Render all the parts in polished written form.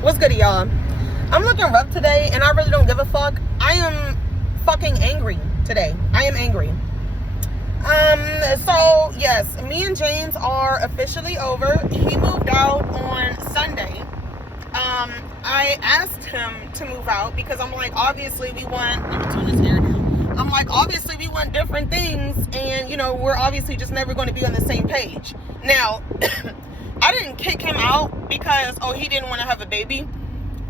What's good, y'all? I'm looking rough today, and I really don't give a fuck. I am fucking angry today. I am angry. So yes, me and James are officially over. He moved out on Sunday. I asked him to move out because I'm like, obviously we want, let me turn this hair down. I'm like, obviously we want different things, and you know, we're obviously just never going to be on the same page. Now, I didn't kick him out because, oh, he didn't want to have a baby.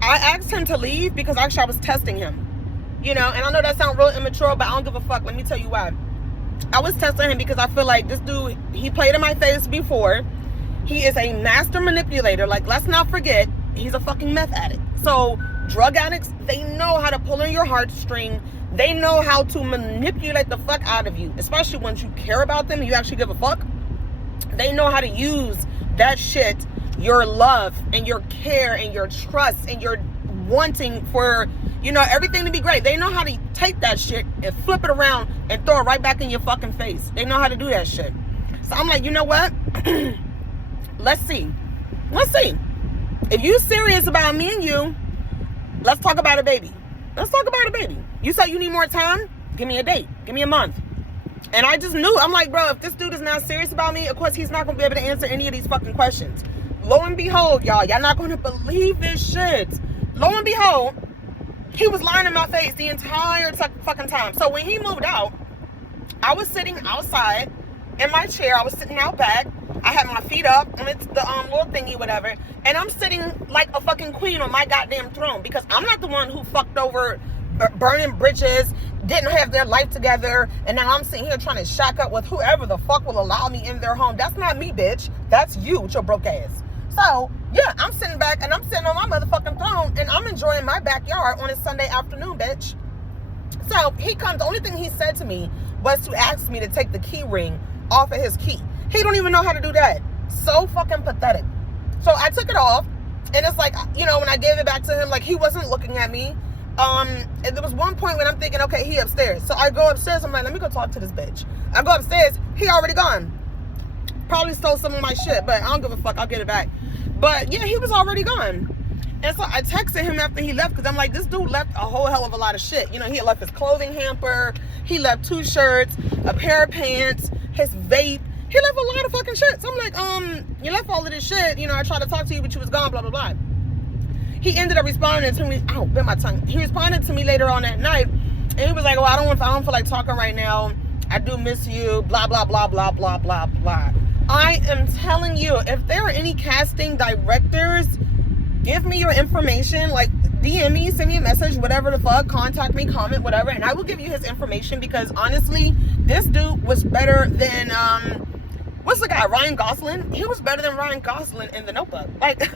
I asked him to leave because actually I was testing him. You know, and I know that sounds real immature, but I don't give a fuck. Let me tell you why. I was testing him because I feel like this dude, he played in my face before. He is a master manipulator. Like, let's not forget, he's a fucking meth addict. So, drug addicts, they know how to pull in your heartstring. They know how to manipulate the fuck out of you. Especially once you care about them and you actually give a fuck. They know how to use that shit, your love and your care and your trust and your wanting for, you know, everything to be great. They know how to take that shit and flip it around and throw it right back in your fucking face. They know how to do that shit. So I'm like, you know what? Let's see. If you serious about me and you, let's talk about a baby. You say you need more time? Give me a date. Give me a month. And I just knew. I'm like, bro, if this dude is not serious about me, of course he's not going to be able to answer any of these fucking questions. Lo and behold, y'all not going to believe this shit. Lo and behold, he was lying in my face the entire fucking time. So when he moved out, I was sitting outside in my chair. I was sitting out back. I had my feet up on the little thingy, whatever. And I'm sitting like a fucking queen on my goddamn throne because I'm not the one who fucked over burning bridges, didn't have their life together, and now I'm sitting here trying to shack up with whoever the fuck will allow me in their home. That's not me, bitch. That's you with your broke ass. So, yeah, I'm sitting back and I'm sitting on my motherfucking throne and I'm enjoying my backyard on a Sunday afternoon, bitch. So, he comes, the only thing he said to me was to ask me to take the key ring off of his key. He don't even know how to do that. So fucking pathetic. So, I took it off and it's like, you know, when I gave it back to him, like, he wasn't looking at me. And there was one point when I'm thinking, okay, he upstairs. So I go upstairs. I'm like, let me go talk to this bitch. I go upstairs. He already gone. Probably stole some of my shit, but I don't give a fuck. I'll get it back. But yeah, he was already gone. And so I texted him after he left because I'm like, this dude left a whole hell of a lot of shit. You know, he had left his clothing hamper. He left 2 shirts, a pair of pants, his vape. He left a lot of fucking shit. So I'm like, you left all of this shit. You know, I tried to talk to you, but you was gone, blah, blah, blah. He ended up responding to me. Ow, bit my tongue. He responded to me later on that night, and he was like, "Oh, I don't feel like talking right now. I do miss you. Blah blah blah blah blah blah blah." I am telling you, if there are any casting directors, give me your information. Like, DM me, send me a message, whatever the fuck. Contact me, comment, whatever, and I will give you his information because honestly, this dude was better than what's the guy? Ryan Gosling. He was better than Ryan Gosling in The Notebook. Like.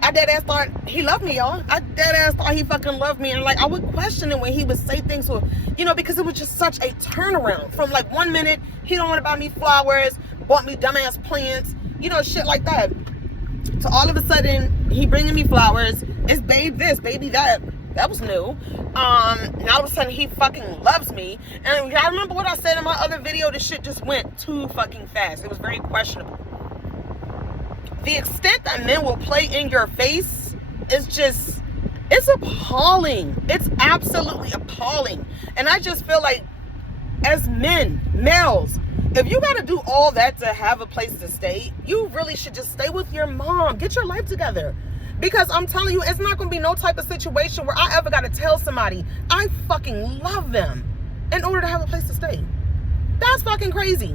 I dead ass thought he loved me, y'all. I dead ass thought he fucking loved me. And like, I would question it when he would say things, so, you know, because it was just such a turnaround from like 1 minute, he don't want to buy me flowers, bought me dumbass plants, you know, shit like that. So all of a sudden, he bringing me flowers. It's babe this, baby that. That was new. And all of a sudden, he fucking loves me. And I remember what I said in my other video, this shit just went too fucking fast. It was very questionable. The extent that men will play in your face is just, it's appalling. It's absolutely appalling. And I just feel like, as men, males, if you gotta do all that to have a place to stay, you really should just stay with your mom. Get your life together. Because I'm telling you, it's not gonna be no type of situation where I ever gotta tell somebody I fucking love them in order to have a place to stay. That's fucking crazy.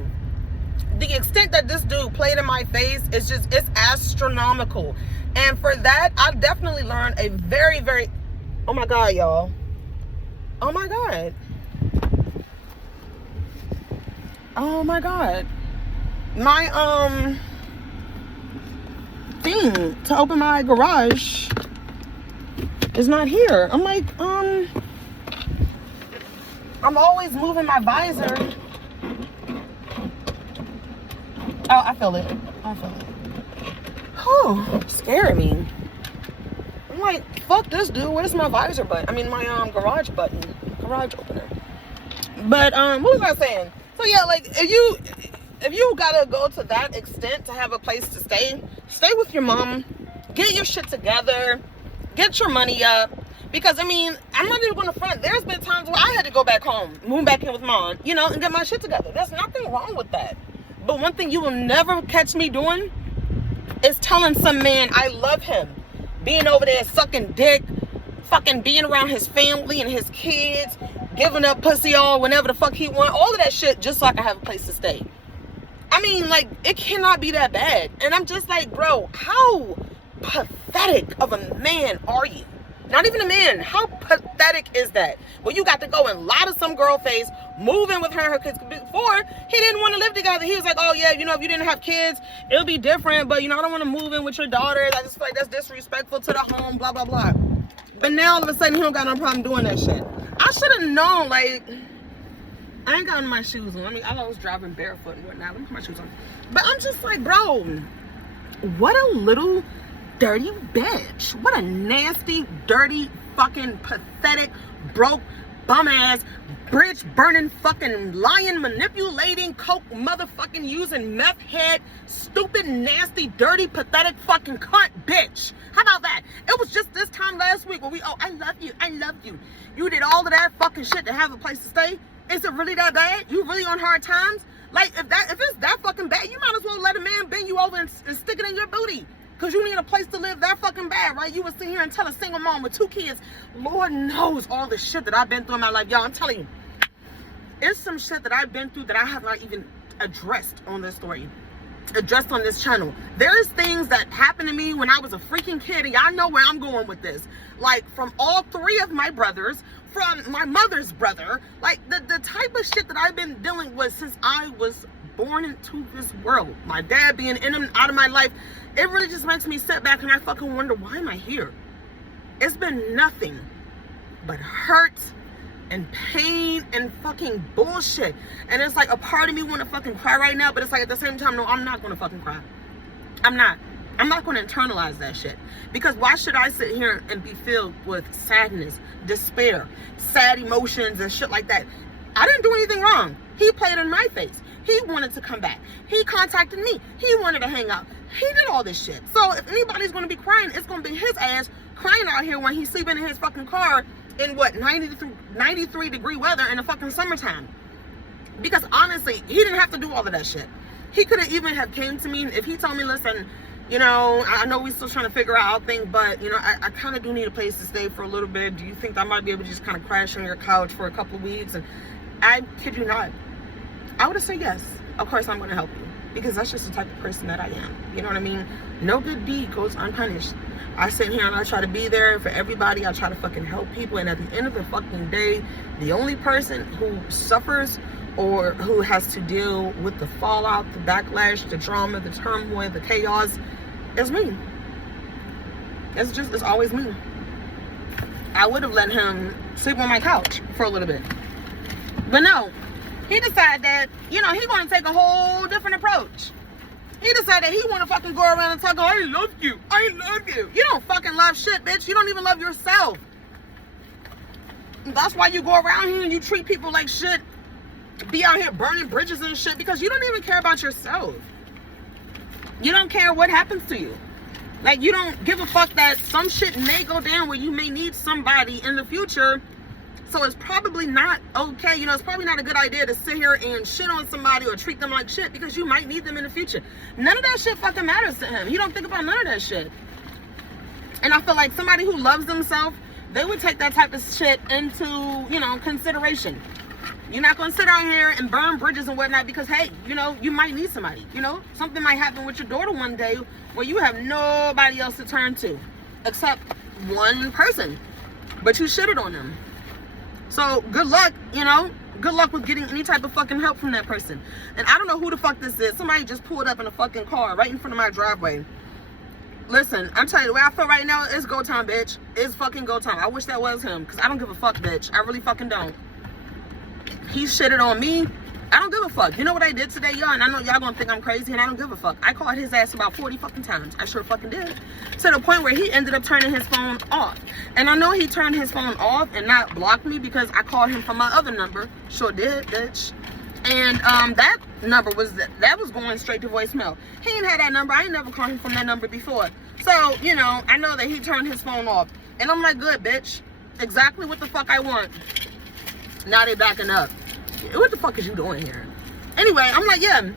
The extent that this dude played in my face is just, it's astronomical. And for that, I definitely learned a very, very, oh my God, y'all. Oh my God. Oh my God. My, thing to open my garage is not here. I'm like, I'm always moving my visor. Oh, I feel it. Oh, scaring me. I'm like, fuck this dude. Where's my visor button? I mean, my garage button, garage opener. But what was I saying? So yeah, like if you gotta go to that extent to have a place to stay with your mom. get your shit together, get your money up. Because, I mean, I'm not even going to front. There's been times where I had to go back home, move back in with mom, you know, and get my shit together. There's nothing wrong with that. But one thing you will never catch me doing is telling some man I love him, being over there sucking dick, fucking being around his family and his kids, giving up pussy all whenever the fuck he want, all of that shit just so I can have a place to stay. I mean, like, it cannot be that bad. And I'm just like, bro, how pathetic of a man are you? Not even a man. How pathetic is that? Well, you got to go and lie to some girl face, move in with her kids. Before, he didn't want to live together. He was like, oh, yeah, you know, if you didn't have kids, it'll be different. But, you know, I don't want to move in with your daughters. I just feel like that's disrespectful to the home, blah, blah, blah. But now, all of a sudden, he don't got no problem doing that shit. I should have known, like, I ain't got my shoes on. I mean, I was driving barefoot and whatnot. Let me put my shoes on. But I'm just like, bro, what a little dirty bitch. What a nasty, dirty, fucking pathetic, broke, bum ass, bridge burning, fucking lying, manipulating, coke motherfucking using meth head, stupid, nasty, dirty, pathetic fucking cunt bitch. How about that? It was just this time last week where I love you, I love you. You did all of that fucking shit to have a place to stay. Is it really that bad? You really on hard times? Like, if it's that fucking bad, you might as well let a man bend you over and stick it in your booty. Because you need a place to live that fucking bad, right? You would sit here and tell a single mom with 2 kids, Lord knows all the shit that I've been through in my life. Y'all, I'm telling you, it's some shit that I've been through that I have not even addressed on this story, addressed on this channel. There's things that happened to me when I was a freaking kid, and y'all know where I'm going with this. Like, from all 3 of my brothers, from my mother's brother, like, the type of shit that I've been dealing with since I was born into this world. My dad being in and out of my life, it really just makes me sit back and I fucking wonder, why am I here? It's been nothing but hurt and pain and fucking bullshit. And it's like a part of me want to fucking cry right now, but it's like at the same time, no, I'm not going to fucking cry. I'm not going to internalize that shit. Because why should I sit here and be filled with sadness, despair, sad emotions and shit like that? I didn't do anything wrong. He played in my face. He wanted to come back. He contacted me. He wanted to hang out. He did all this shit. So if anybody's going to be crying, it's going to be his ass crying out here when he's sleeping in his fucking car in what, 93 degree weather in the fucking summertime. Because honestly, he didn't have to do all of that shit. He could have even have came to me if he told me, listen, you know, I know we're still trying to figure out things, but, you know, I kind of do need a place to stay for a little bit. Do you think I might be able to just kind of crash on your couch for a couple of weeks? And I kid you not, I would have said yes. Of course, I'm going to help you. Because that's just the type of person that I am. You know what I mean? No good deed goes unpunished. I sit here and I try to be there for everybody. I try to fucking help people. And at the end of the fucking day, the only person who suffers or who has to deal with the fallout, the backlash, the drama, the turmoil, the chaos is me. It's always me. I would have let him sleep on my couch for a little bit. But no. He decided that, you know, he's going to take a whole different approach. He decided he want to fucking go around and talk, I love you. I love you. You don't fucking love shit, bitch. You don't even love yourself. That's why you go around here and you treat people like shit. Be out here burning bridges and shit because you don't even care about yourself. You don't care what happens to you. Like, you don't give a fuck that some shit may go down where you may need somebody in the future. So it's probably not okay. You know, it's probably not a good idea to sit here and shit on somebody or treat them like shit because you might need them in the future. None of that shit fucking matters to him. He don't think about none of that shit. And I feel like somebody who loves themselves, they would take that type of shit into, you know, consideration. You're not going to sit out here and burn bridges and whatnot because, hey, you know, you might need somebody. You know, something might happen with your daughter one day where you have nobody else to turn to except one person. But you shitted on them. So good luck, you know, good luck with getting any type of fucking help from that person. And I don't know who the fuck this is. Somebody just pulled up in a fucking car right in front of my driveway. Listen, I'm telling you, the way I feel right now, it's go time, bitch. It's fucking go time. I wish that was him because I don't give a fuck, bitch. I really fucking don't. He shitted on me. I don't give a fuck. You know what I did today, y'all? And I know y'all gonna think I'm crazy and I don't give a fuck. I called his ass about 40 fucking times. I sure fucking did. To the point where he ended up turning his phone off. And I know he turned his phone off and not blocked me because I called him from my other number. Sure did, bitch. And that number was that was going straight to voicemail. He ain't had that number. I ain't never called him from that number before. So, you know, I know that he turned his phone off. And I'm like, good, bitch. Exactly what the fuck I want. Now they backing up. What the fuck is you doing here? Anyway, I'm like, yeah,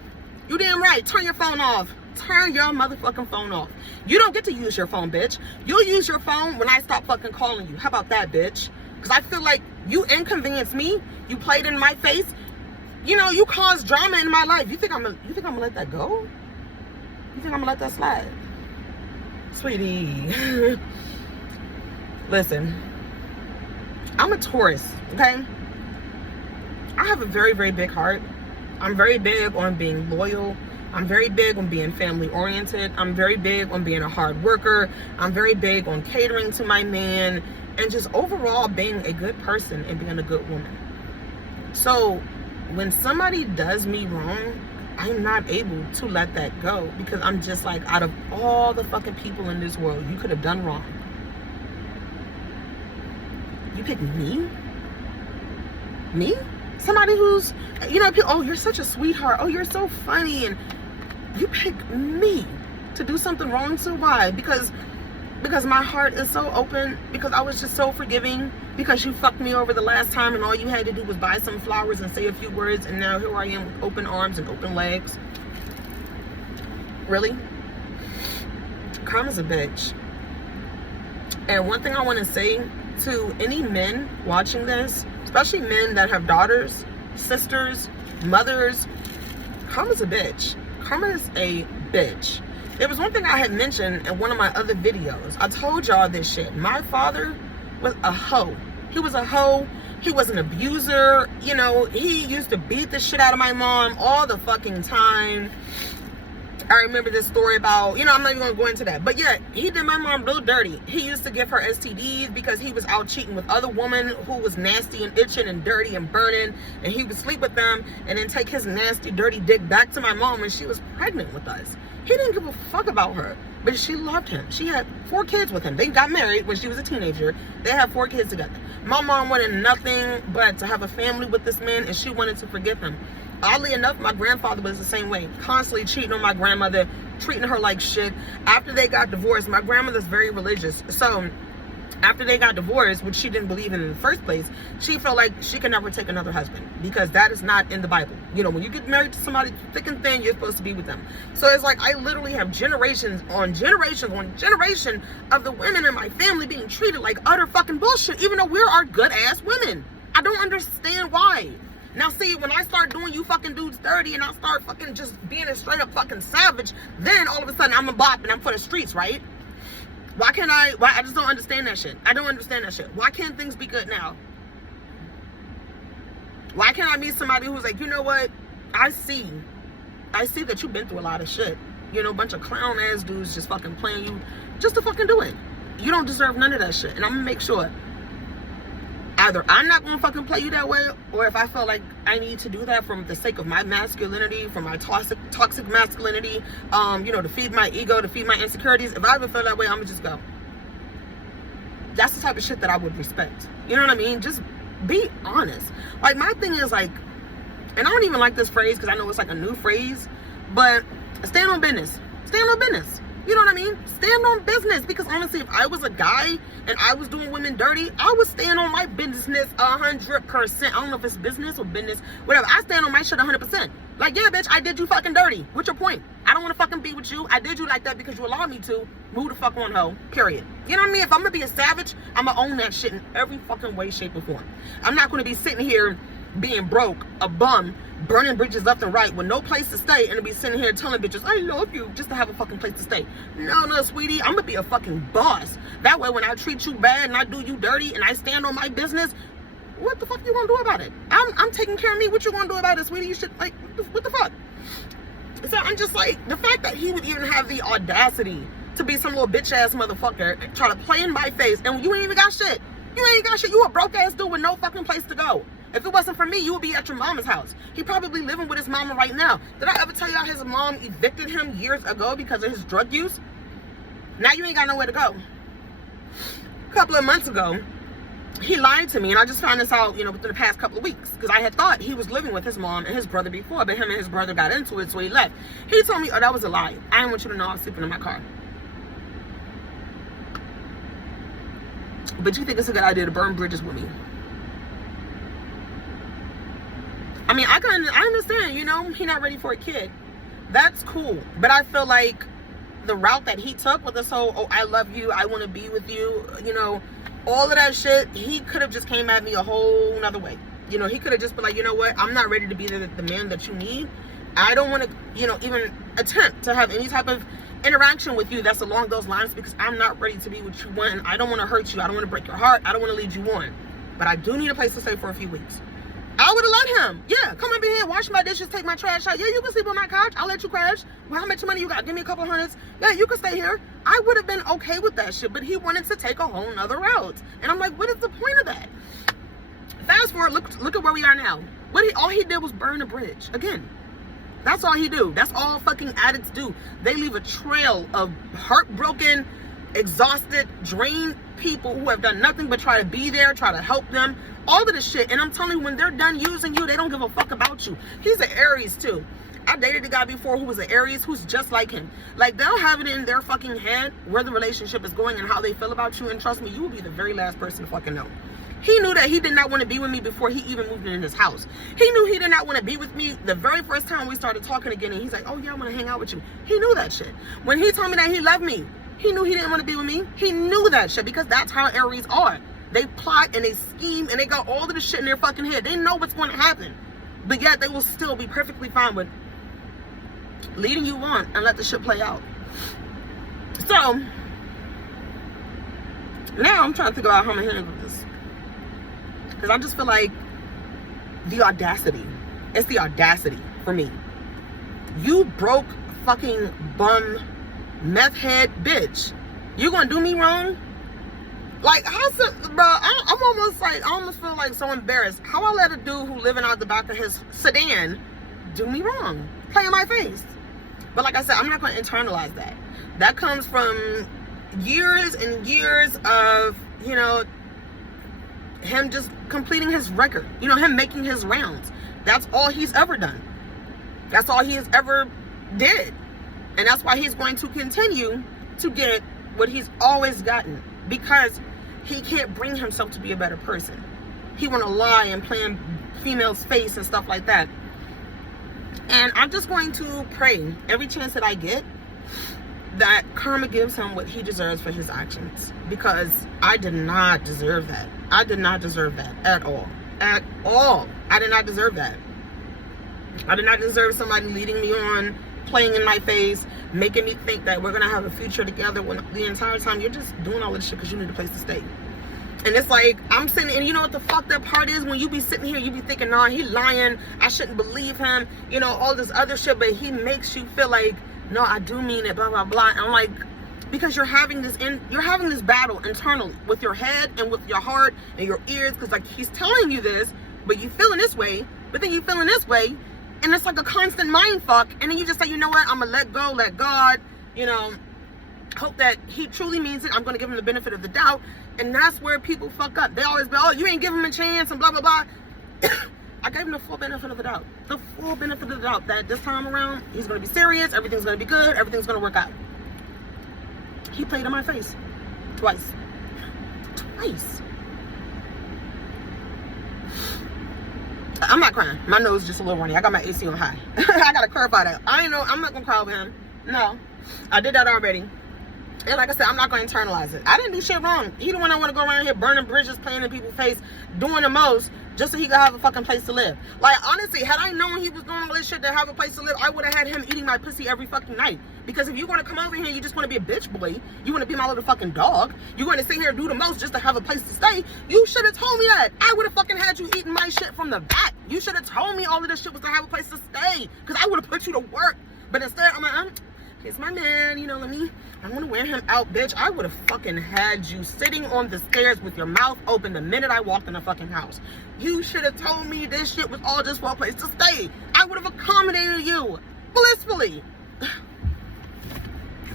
you damn right. Turn your phone off. Turn your motherfucking phone off. You don't get to use your phone, bitch. You'll use your phone when I stop fucking calling you. How about that, bitch? Because I feel like you inconvenienced me. You played in my face. You know, you caused drama in my life. You think I'm gonna let that go? You think I'm gonna let that slide? Sweetie. Listen. I'm a Taurus, okay? I have a very, very big heart. I'm very big on being loyal. I'm very big on being family oriented. I'm very big on being a hard worker. I'm very big on catering to my man and just overall being a good person and being a good woman. So when somebody does me wrong, I'm not able to let that go because I'm just like, out of all the fucking people in this world you could have done wrong, you picked me? Me? Somebody who's, you know, oh, you're such a sweetheart. Oh, you're so funny. And you pick me to do something wrong to? Why? Because my heart is so open, because I was just so forgiving, because you fucked me over the last time and all you had to do was buy some flowers and say a few words, and now here I am with open arms and open legs. Really? Karma's a bitch. And one thing I want to say to any men watching this, especially men that have daughters, sisters, mothers, karma's a bitch. Karma is a bitch. There was one thing I had mentioned in one of my other videos. I told y'all this shit. My father was a hoe. He was a hoe. He was an abuser. You know, he used to beat the shit out of my mom all the fucking time. I remember this story about, you know, I'm not even going to go into that. But yeah, he did my mom real dirty. He used to give her STDs because he was out cheating with other women who was nasty and itching and dirty and burning. And he would sleep with them and then take his nasty, dirty dick back to my mom when she was pregnant with us. He didn't give a fuck about her, but she loved him. She had 4 kids with him. They got married when she was a teenager. They had 4 kids together. My mom wanted nothing but to have a family with this man, and she wanted to forgive him. Oddly enough, my grandfather was the same way, constantly cheating on my grandmother, treating her like shit. After they got divorced, my grandmother's very religious. So after they got divorced, which she didn't believe in the first place, she felt like she could never take another husband because that is not in the Bible. You know, when you get married to somebody thick and thin, you're supposed to be with them. So it's like I literally have generations on generation of the women in my family being treated like utter fucking bullshit, even though we're our good ass women. I don't understand why. Now see, when I start doing you fucking dudes dirty and I start fucking just being a straight up fucking savage, then all of a sudden I'm a bop and I'm for the streets, right? Why I just don't understand that shit. I don't understand that shit. Why can't things be good now? Why can't I meet somebody who's like, you know what? I see that you've been through a lot of shit. You know, a bunch of clown ass dudes just fucking playing you just to fucking do it. You don't deserve none of that shit. And I'm gonna make sure either I'm not gonna fucking play you that way, or if I feel like I need to do that for the sake of my masculinity, for my toxic masculinity, you know, to feed my ego, to feed my insecurities, if I ever feel that way, I'm gonna just go. That's the type of shit that I would respect. You know what I mean? Just be honest. Like, my thing is like, and I don't even like this phrase because I know it's like a new phrase, but stand on business. Stand on business. You know what I mean? Stand on business. Because honestly, if I was a guy and I was doing women dirty, I would stand on my business 100%. I don't know if it's business or business, whatever. I stand on my shit 100%. Like, yeah, bitch, I did you fucking dirty. What's your point? I don't want to fucking be with you. I did you like that because you allowed me to. Move the fuck on, hoe. Period. You know what I mean? If I'm going to be a savage, I'm going to own that shit in every fucking way, shape, or form. I'm not going to be sitting here being broke, a bum, burning bridges left and right with no place to stay, and to be sitting here telling bitches, I love you, just to have a fucking place to stay. No, sweetie, I'm gonna be a fucking boss. That way, when I treat you bad and I do you dirty and I stand on my business, what the fuck you gonna do about it? I'm taking care of me. What you gonna do about it, sweetie? You should, like, what the fuck? So I'm just like, the fact that he would even have the audacity to be some little bitch ass motherfucker and try to play in my face, and you ain't even got shit. You ain't got shit. You a broke ass dude with no fucking place to go. If it wasn't for me, you would be at your mama's house. He probably living with his mama right now. Did I ever tell y'all his mom evicted him years ago because of his drug use? Now you ain't got nowhere to go. A couple of months ago, he lied to me, and I just found this out, you know, within the past couple of weeks, because I had thought he was living with his mom and his brother before, but him and his brother got into it, so he left. He told me, oh, that was a lie. I didn't want you to know I was sleeping in my car. But you think it's a good idea to burn bridges with me? I mean, I understand, you know, he's not ready for a kid. That's cool. But I feel like the route that he took with this whole, oh, I love you, I want to be with you, you know, all of that shit, he could have just came at me a whole nother way. You know, he could have just been like, you know what, I'm not ready to be the man that you need. I don't want to, you know, even attempt to have any type of interaction with you that's along those lines, because I'm not ready to be what you want. I don't want to hurt you. I don't want to break your heart. I don't want to lead you on. But I do need a place to stay for a few weeks. I would have let him. Yeah, come over here, wash my dishes, take my trash out. Yeah, you can sleep on my couch. I'll let you crash. Well, how much money you got? Give me a couple hundreds. Yeah, you can stay here. I would have been okay with that shit, but he wanted to take a whole nother route. And I'm like, what is the point of that? Fast forward, look at where we are now. All he did was burn a bridge. Again, that's all he do. That's all fucking addicts do. They leave a trail of heartbroken, exhausted, drained people who have done nothing but try to be there, try to help them, all of this shit. And I'm telling you, when they're done using you, they don't give a fuck about you. He's an Aries too. I dated a guy before who was an Aries who's just like him. Like, they'll have it in their fucking head where the relationship is going and how they feel about you. And trust me, you will be the very last person to fucking know. He knew that he did not want to be with me before he even moved in his house. He knew he did not want to be with me the very first time we started talking again. And he's like, oh yeah, I want to hang out with you. He knew that shit. When he told me that he loved me, he knew he didn't want to be with me. He knew that shit, because that's how Aries are. They plot and they scheme and they got all of the shit in their fucking head. They know what's going to happen. But yet they will still be perfectly fine with leading you on and let the shit play out. So now I'm trying to think about how I'm going to handle this. Because I just feel like the audacity. It's the audacity for me. You broke fucking bum meth head bitch. You gonna do me wrong? Like, how's it, bro? I'm almost like, I almost feel like so embarrassed. How I let a dude who living out the back of his sedan do me wrong, play in my face? But like I said, I'm not gonna internalize that. That comes from years and years of, you know, him just completing his record, you know, him making his rounds. That's all he's ever done. That's all he has ever did. And that's why he's going to continue to get what he's always gotten, because he can't bring himself to be a better person. He want to lie and play in female's face and stuff like that. And I'm just going to pray every chance that I get that karma gives him what he deserves for his actions, because I did not deserve that. I did not deserve that at all. At all. I did not deserve that. I did not deserve somebody leading me on, playing in my face, making me think that we're going to have a future together when the entire time you're just doing all this shit because you need a place to stay. And it's like, I'm sitting, and you know what the fucked up part is? When you be sitting here, you be thinking, nah, he lying, I shouldn't believe him, you know, all this other shit, but he makes you feel like, no, I do mean it, blah, blah, blah. And I'm like, because you're having this battle internally with your head and with your heart and your ears, because like he's telling you this, but you feeling this way, but then you feeling this way, and it's like a constant mind fuck. And then you just say, you know what, I'm gonna let go, let God, you know, hope that he truly means it. I'm gonna give him the benefit of the doubt. And that's where people fuck up. They always be, oh, you ain't giving him a chance and blah, blah, blah. I gave him the full benefit of the doubt. The full benefit of the doubt that this time around, he's going to be serious, everything's going to be good, everything's going to work out. He played in my face. Twice. Twice. I'm not crying. My nose is just a little runny. I got my AC on high. I got to clarify that. I'm not going to cry over him. No. I did that already. And like I said, I'm not going to internalize it. I didn't do shit wrong. He the one I want to go around here burning bridges, playing in people's face, doing the most, just so he could have a fucking place to live. Like, honestly, had I known he was doing all this shit to have a place to live, I would have had him eating my pussy every fucking night. Because if you want to come over here, you just want to be a bitch boy, you want to be my little fucking dog, you want to sit here and do the most just to have a place to stay, you should have told me that. I would have fucking had you eating my shit from the back. You should have told me all of this shit was to have a place to stay. Because I would have put you to work. But instead, I'm like, he's my man, you know, I want to wear him out, bitch. I would have fucking had you sitting on the stairs with your mouth open the minute I walked in the fucking house. You should have told me this shit was all just for a place to stay. I would have accommodated you blissfully.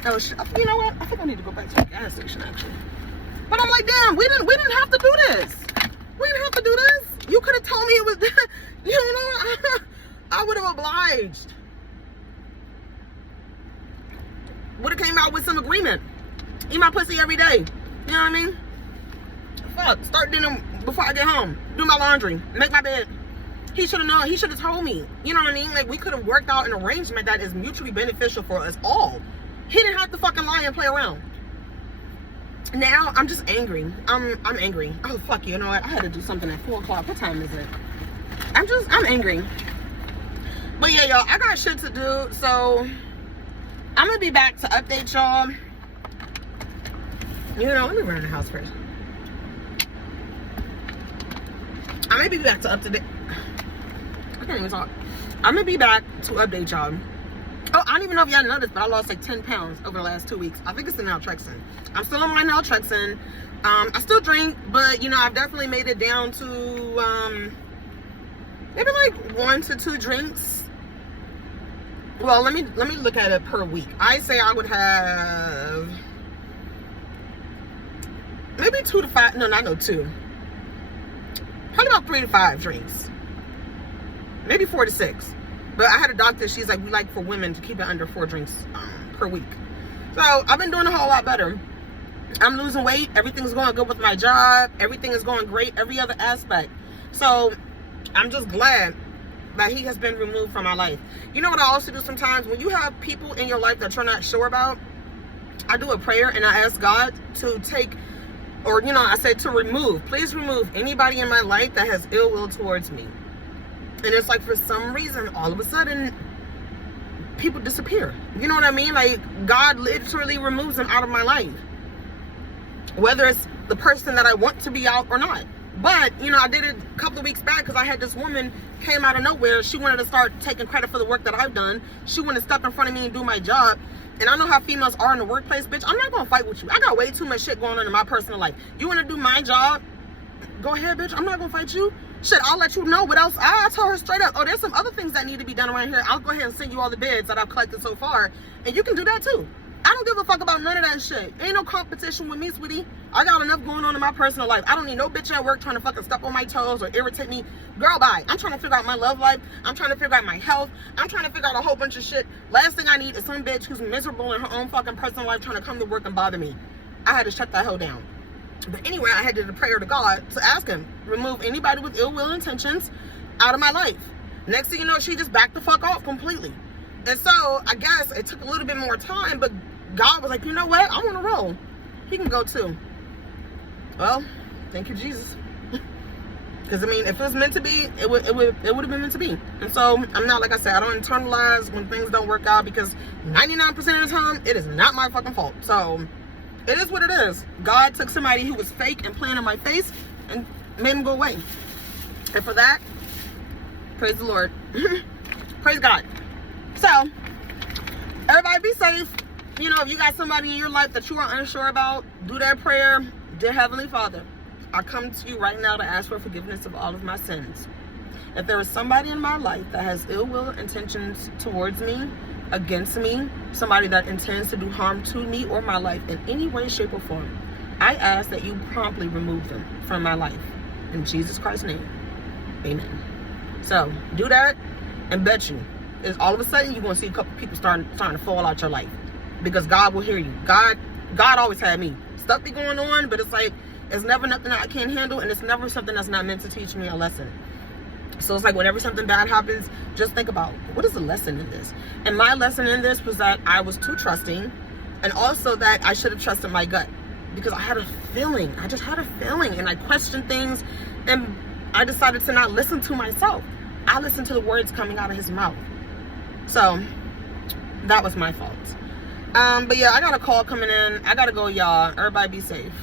Oh shit. You know what? I think I need to go back to the gas station actually. But I'm like, damn, we didn't have to do this. We didn't have to do this. You could have told me it was, you know, I would have obliged. Would have came out with some agreement. Eat my pussy every day. You know what I mean? fuck? Start dinner before I get home. Do my laundry. Make my bed. He should have known. He should have told me. You know what I mean? Like, we could have worked out an arrangement that is mutually beneficial for us all. He didn't have to fucking lie and play around. Now, I'm just angry. I'm angry. Oh, fuck you. You know what? I had to do something at 4 o'clock. What time is it? I'm angry. But yeah, y'all, I got shit to do. So, I'm going to be back to update y'all. You know, let me run the house first. I may be back to update. I can't even talk. I'm gonna be back to update y'all. Oh, I don't even know if y'all know this, but I lost like 10 pounds over the last 2 weeks. I think it's the naltrexone. I'm still on my naltrexone. I still drink, but you know, I've definitely made it down to maybe like 1 to 2 drinks. Well, let me look at it per week. I say I would have maybe 2 to 5. No, not no 2. Probably about 3 to 5 drinks. Maybe 4 to 6. But I had a doctor, she's like, we like for women to keep it under 4 drinks per week. So I've been doing a whole lot better. I'm losing weight. Everything's going good with my job. Everything is going great. Every other aspect. So I'm just glad that he has been removed from my life. You know what I also do sometimes? When you have people in your life that you're not sure about, I do a prayer and I ask God to take, or you know, I said to remove, please remove anybody in my life that has ill will towards me. And it's like, for some reason, all of a sudden, people disappear. You know what I mean? Like, God literally removes them out of my life. Whether it's the person that I want to be out or not. But, you know, I did it a couple of weeks back because I had this woman came out of nowhere. She wanted to start taking credit for the work that I've done. She wanted to step in front of me and do my job. And I know how females are in the workplace, bitch. I'm not going to fight with you. I got way too much shit going on in my personal life. You want to do my job? Go ahead, bitch. I'm not going to fight you. Shit, I'll let you know what else. I told her straight up, oh, there's some other things that need to be done around here. I'll go ahead and send you all the bids that I've collected so far. And you can do that too. I don't give a fuck about none of that shit. Ain't no competition with me, sweetie. I got enough going on in my personal life. I don't need no bitch at work trying to fucking step on my toes or irritate me. Girl, bye. I'm trying to figure out my love life. I'm trying to figure out my health. I'm trying to figure out a whole bunch of shit. Last thing I need is some bitch who's miserable in her own fucking personal life trying to come to work and bother me. I had to shut that hoe down. But anyway, I had to do a prayer to God to ask him, remove anybody with ill will intentions out of my life. Next thing you know, she just backed the fuck off completely. And so, I guess it took a little bit more time, but God was like, you know what? I want to roll. He can go too. Well, thank you, Jesus. Because, I mean, if it was meant to be, it would have been meant to be. And so, I'm not, like I said, I don't internalize when things don't work out, because 99% of the time, it is not my fucking fault. So, it is what it is. God took somebody who was fake and playing in my face and made him go away. And for that, praise the Lord. Praise God. So, everybody be safe. You know, if you got somebody in your life that you are unsure about, do that prayer. Dear Heavenly Father, I come to you right now to ask for forgiveness of all of my sins. If there is somebody in my life that has ill will intentions towards me, against me, somebody that intends to do harm to me or my life in any way, shape, or form, I ask that you promptly remove them from my life. In Jesus Christ's name, amen. So, do that, and bet you, is all of a sudden you're going to see a couple people starting to fall out your life. Because God will hear you. God always had me. Stuff be going on, but it's like, it's never nothing that I can't handle, and it's never something that's not meant to teach me a lesson. So it's like, whenever something bad happens, just think about, what is the lesson in this? And my lesson in this was that I was too trusting, and also that I should have trusted my gut, because I had a feeling. I just had a feeling, and I questioned things, and I decided to not listen to myself. I listened to the words coming out of his mouth. So that was my fault. But yeah, I got a call coming in. I gotta go, y'all. Everybody be safe.